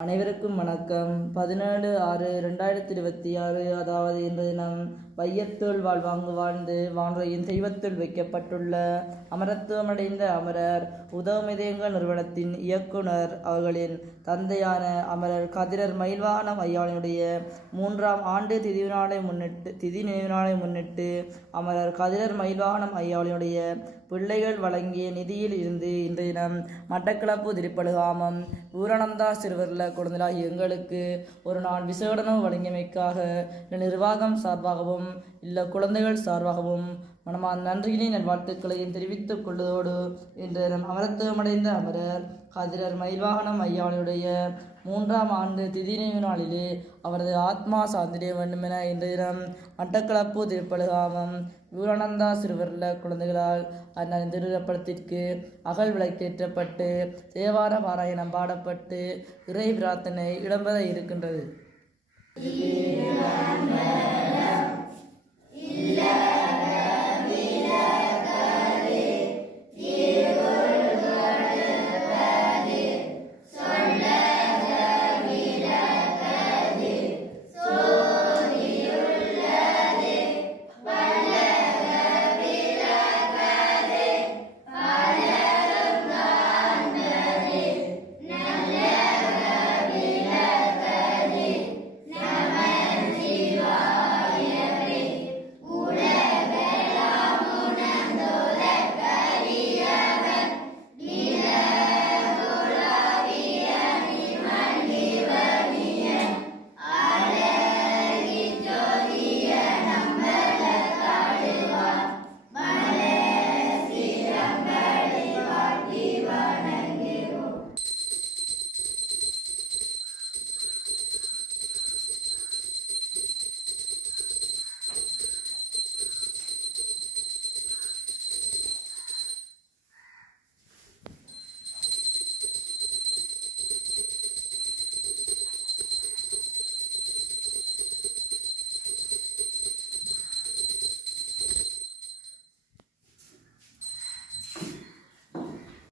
அனைவருக்கும் வணக்கம். 17/6/2026 அதாவது இன்றைய தினம் வையத்துள் வாழ்ந்து வான்றையின் தெய்வத்துள் வைக்கப்பட்டுள்ள அமரத்துவமடைந்த அமரர் உதவமிதயங்கள் நிறுவனத்தின் இயக்குனர் அவர்களின் தந்தையான அமரர் கதிரர் மயில்வாகனம் ஐயாவினுடைய 3ஆம் ஆண்டு திதி நினைவு நாளை முன்னிட்டு அமரர் கதிரர் மயில்வாகனம் ஐயாவினுடைய பிள்ளைகள் வழங்கிய நிதியில் இருந்து இன்றைய தினம் மட்டக்களப்பு திருப்பழுகாமம் ஊரணந்தா சிறுவர்ல குழந்தைகளாகி எங்களுக்கு ஒரு நாள் விசேடனம் வழங்கியமைக்காக நிர்வாகம் சார்பாகவும் இல்ல குழந்தைகள் சார்பாகவும் மனமான நன்றியினை நல்வாழ்த்துக்களையும் தெரிவித்துக் கொள்வதோடு இன்று அமரத்துவமடைந்த அமரர் கதிரர் மயில்வாகனம் ஐயாவுடைய 3ஆம் ஆண்டு திதி நினைவு நாளிலே அவரது ஆத்மா சாந்திடைய வேண்டும் என இன்றைய தினம் மட்டக்களப்பு திருப்பழுகாமம் ஊரணந்தா சிறுவர்ல குழந்தைகளால் அந்நின் திருப்படத்திற்கு அகல் விளக்கேற்றப்பட்டு தேவார பாராயணம் பாடப்பட்டு இறை பிரார்த்தனை இடம்பெற இருக்கின்றது.